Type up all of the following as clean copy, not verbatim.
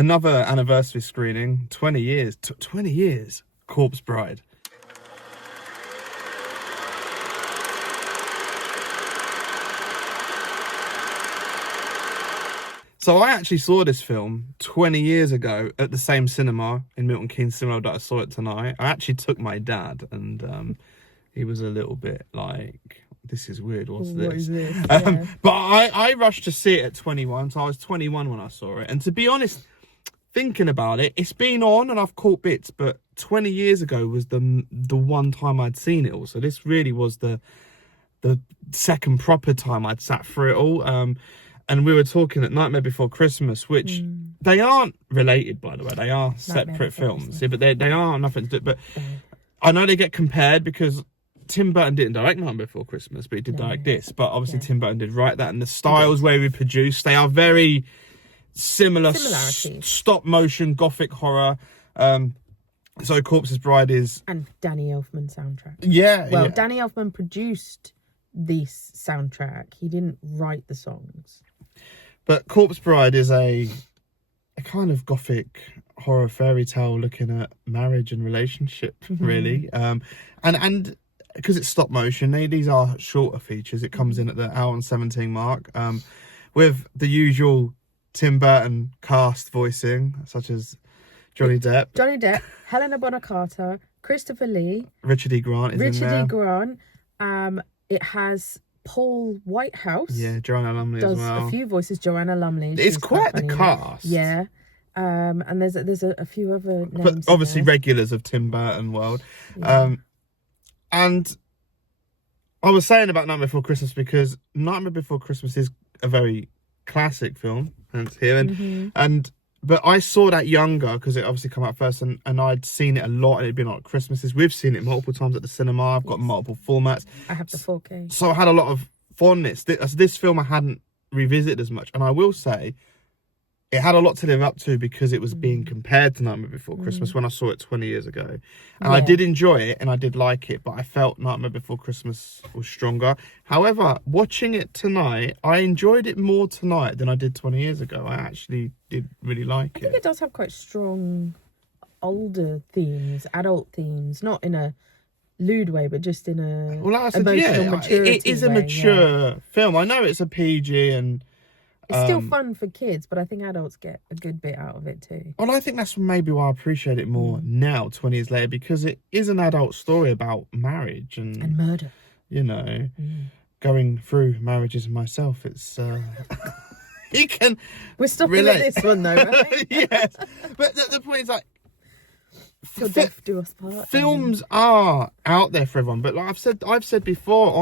another anniversary screening, 20 years, 20 years, Corpse Bride. So I actually saw this film 20 years ago at the same cinema in Milton Keynes cinema that I saw it tonight. I actually took my dad, and he was a little bit like, this is weird, what's this? What is this? Yeah. But I rushed to see it at 21, so I was 21 when I saw it. And to be honest, thinking about it, it's been on and I've caught bits, but 20 years ago was the one time I'd seen it all. So this really was the second proper time I'd sat through it all. And we were talking at Nightmare Before Christmas, which they aren't related, by the way. They are separate films. Yeah, but they are nothing to do. But I know they get compared because Tim Burton didn't direct Nightmare Before Christmas, but he did direct this. But obviously Tim Burton did write that. And the styles where he produced, they are very similar. Stop motion, gothic horror. So Corpse's Bride is... And Danny Elfman soundtrack. Yeah. Well, Danny Elfman produced this soundtrack. He didn't write the songs. But Corpse Bride is a kind of gothic horror fairy tale looking at marriage and relationship, really. And because it's stop motion, these are shorter features. It comes in at the hour and 17 mark, with the usual Tim Burton cast voicing, such as Johnny Depp, Helena Bonham Carter, Christopher Lee, Richard E. Grant is in there. Richard E. Grant. It has Paul Whitehouse. Yeah, Joanna Lumley does as well. a few voices. Joanna Lumley. It's quite the cast. Yeah. And there's a few other names. But obviously regulars of Tim Burton world. Yeah. And I was saying about Nightmare Before Christmas because Nightmare Before Christmas is a very classic film, hence here. But I saw that younger because it obviously come out first, and I'd seen it a lot, and it'd been on at Christmases. We've seen it multiple times at the cinema. I've got multiple formats. I have the 4K. So I had a lot of fondness. This film I hadn't revisited as much, and I will say it had a lot to live up to because it was being compared to Nightmare Before Christmas when I saw it 20 years ago. And I did enjoy it and I did like it, but I felt Nightmare Before Christmas was stronger. However, watching it tonight, I enjoyed it more tonight than I did 20 years ago. I actually did really like it. I think it does have quite strong older themes, adult themes, not in a lewd way, but just in a emotional maturity it is a mature film. I know it's a PG and it's still fun for kids, but I think adults get a good bit out of it too. Well, I think that's maybe why I appreciate it more now, 20 years later, because it is an adult story about marriage and murder. You know, going through marriages myself, it's you can. We're stopping relate. at this one though, right? Yes, but the point is like, till death do us part. Films are out there for everyone, but like I've said before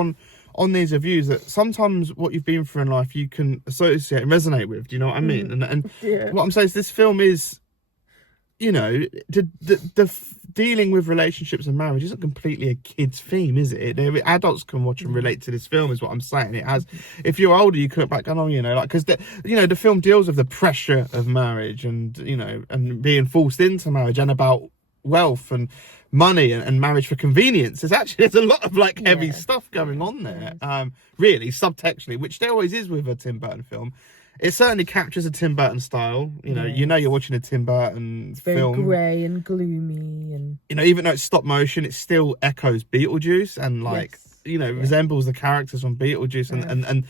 on these reviews that sometimes what you've been through in life you can associate and resonate with. Do you know what I mean? And what I'm saying is this film is, you know, the dealing with relationships and marriage isn't completely a kid's theme, is it? Adults can watch and relate to this film, is what I'm saying. It has. If you're older, you can look back and you know, like because the film deals with the pressure of marriage and you know and being forced into marriage and about wealth and money and marriage for convenience. There's a lot of like heavy stuff going on there, really subtextually, which there always is with a Tim Burton film. It certainly captures a Tim Burton style. You know, you're watching a Tim Burton film. Very grey and gloomy, and you know, even though it's stop motion, it still echoes Beetlejuice and like you know resembles the characters from Beetlejuice and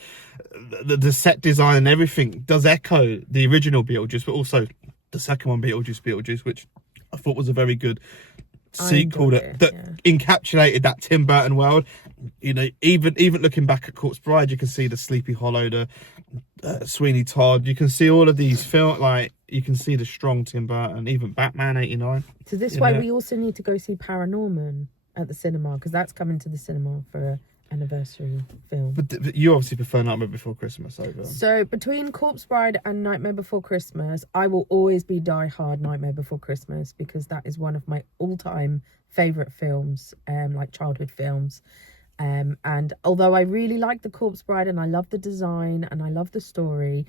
the set design and everything does echo the original Beetlejuice, but also the second one, Beetlejuice, which I thought was a very good sequel that encapsulated that Tim Burton world. You know, even looking back at Corpse Bride, you can see the Sleepy Hollow, the Sweeney Todd. You can see all of these film, like you can see the strong Tim Burton, even Batman '89. So this way, we also need to go see Paranorman at the cinema because that's coming to the cinema for an anniversary film. But you obviously prefer Nightmare Before Christmas over. So between Corpse Bride and Nightmare Before Christmas, I will always be die-hard Nightmare Before Christmas because that is one of my all-time favourite films, like childhood films. And although I really like the Corpse Bride and I love the design and I love the story,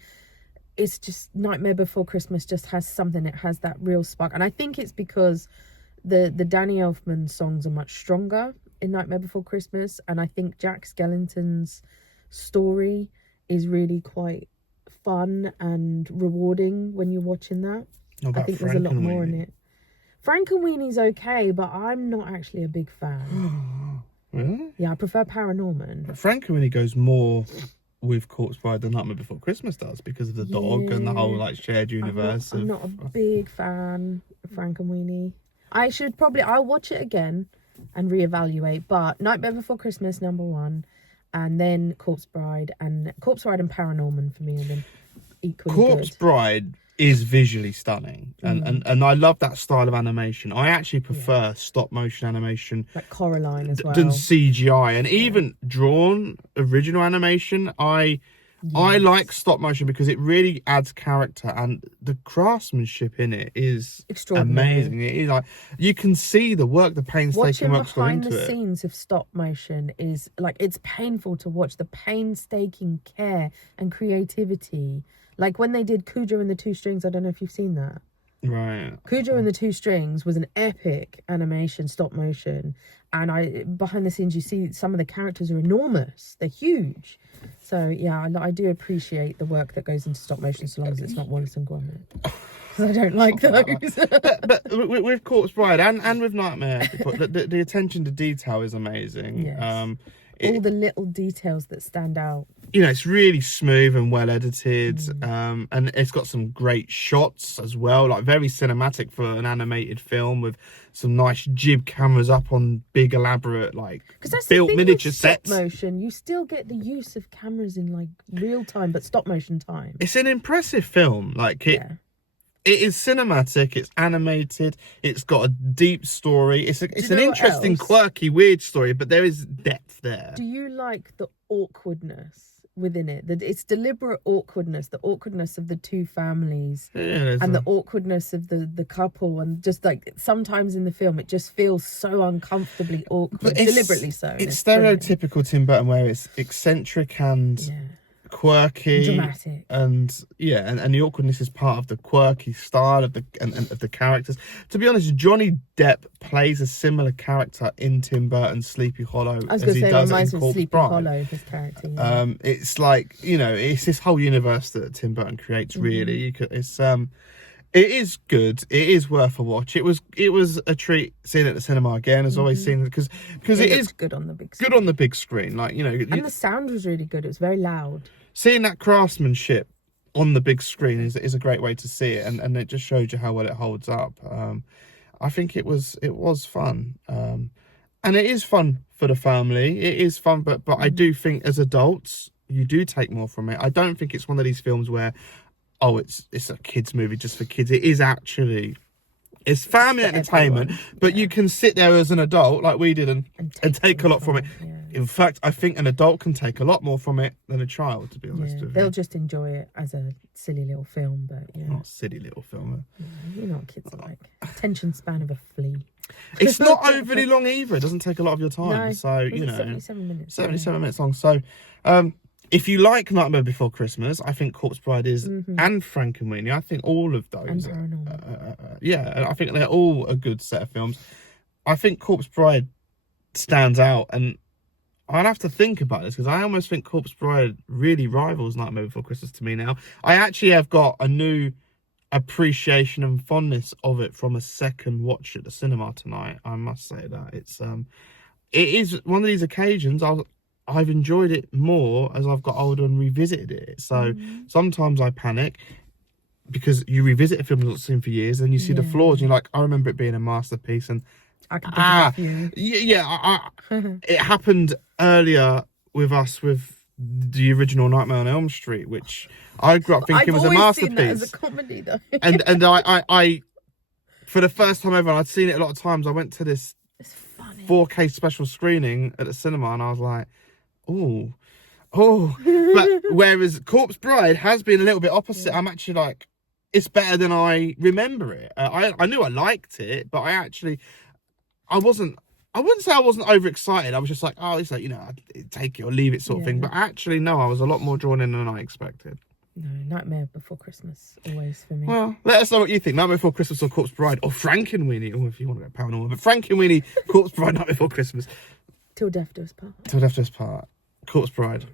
it's just Nightmare Before Christmas just has something. It has that real spark, and I think it's because the Danny Elfman songs are much stronger in Nightmare Before Christmas, and I think Jack Skellington's story is really quite fun and rewarding when you're watching that. What I about think there's a lot more in Frankenweenie? it. Frankenweenie's okay, but I'm not actually a big fan. Really? Yeah, I prefer Paranorman. But Frankenweenie goes more with Corpse Bride than Nightmare Before Christmas does because of the dog and the whole like shared universe. I'm not a big fan of Frankenweenie. I'll watch it again and reevaluate. But Nightmare Before Christmas, number one, and then Corpse Bride and Paranorman for me are then equally Corpse good. Bride is visually stunning, and I love that style of animation. I actually prefer stop motion animation, Like Coraline as well. than CGI, and even drawn original animation. I like stop motion because it really adds character, and the craftsmanship in it is Extraordinary. amazing. It is like you can see the work, the painstaking Watching work's gone behind into the it. scenes of stop motion is like, it's painful to watch the painstaking care and creativity. Like when they did Cujo and the Two Strings, I don't know if you've seen that. Right. Cujo and the Two Strings was an epic animation stop motion, and behind the scenes you see some of the characters are enormous. They're huge. So yeah, I do appreciate the work that goes into stop motion, so long as it's not Wallace and Gromit, because I don't like those. but with Corpse Bride and with Nightmare, the attention to detail is amazing. Yes. All the little details that stand out. You know, it's really smooth and well edited, and it's got some great shots as well, like very cinematic for an animated film, with some nice jib cameras up on big elaborate like built miniature sets. Stop motion, you still get the use of cameras in like real time, but stop motion time. It's an impressive film. Like it is cinematic, it's animated, it's got a deep story. It's an interesting, quirky, weird story, but there is depth there. Do you like the awkwardness within it? It's deliberate awkwardness, the awkwardness of the two families, and the awkwardness of the couple, and just like sometimes in the film it just feels so uncomfortably awkward, deliberately so. It's stereotypical Tim Burton, where it's eccentric and quirky, dramatic, and the awkwardness is part of the quirky style of the characters. To be honest, Johnny Depp plays a similar character in Tim Burton's Sleepy Hollow as he does in Corpse Bride. Hollow, his character. Yeah. It's like, you know, it's this whole universe that Tim Burton creates. Really, it is good. It is worth a watch. It was a treat seeing it at the cinema again, as always seen, because it is good on the big screen. Good on the big screen, like, you know, and the sound was really good. It was very loud. Seeing that craftsmanship on the big screen is a great way to see it, and it just shows you how well it holds up. I think it was fun, and it is fun for the family. It is fun, but I do think as adults you do take more from it. I don't think it's one of these films where, oh, it's a kids movie just for kids. It is actually, it's family entertainment, but you can sit there as an adult like we did and take a lot from it. Yeah. In fact, I think an adult can take a lot more from it than a child, to be honest with you. They'll just enjoy it as a silly little film, but Not a silly little film. You know what kids are like. Attention span of a flea. It's not overly long either. It doesn't take a lot of your time. No, so, you know. 77 minutes. 77 minutes long. So, if you like Nightmare Before Christmas, I think Corpse Bride is, and Frankenweenie, I think all of those. And Paranormal. I think they're all a good set of films. I think Corpse Bride stands out, and I'd have to think about this, because I almost think Corpse Bride really rivals Nightmare Before Christmas to me now. I actually have got a new appreciation and fondness of it from a second watch at the cinema tonight. I must say that it is one of these occasions I've enjoyed it more as I've got older and revisited it. So sometimes I panic because you revisit a film you've not seen for years and you see the flaws and you're like, I remember it being a masterpiece, and I can think of a few. It happened earlier with us with the original Nightmare on Elm Street, which I grew up thinking was a masterpiece. I've always seen that as a comedy, though. and I for the first time ever, I'd seen it a lot of times, I went to this 4K special screening at the cinema and I was like, oh. But whereas Corpse Bride has been a little bit opposite. I'm actually like, it's better than I remember it. I knew I liked it, but I wouldn't say I wasn't overexcited. I was just like, oh, it's like, you know, take it or leave it sort of thing. But actually, no, I was a lot more drawn in than I expected. No, Nightmare Before Christmas, always for me. Well, let us know what you think. Nightmare Before Christmas or Corpse Bride, or Frankenweenie, or if you want to go paranormal. But Frankenweenie, Corpse Bride, Nightmare Before Christmas. Till Death Do Us Part. Till Death Do Us Part. Corpse Bride.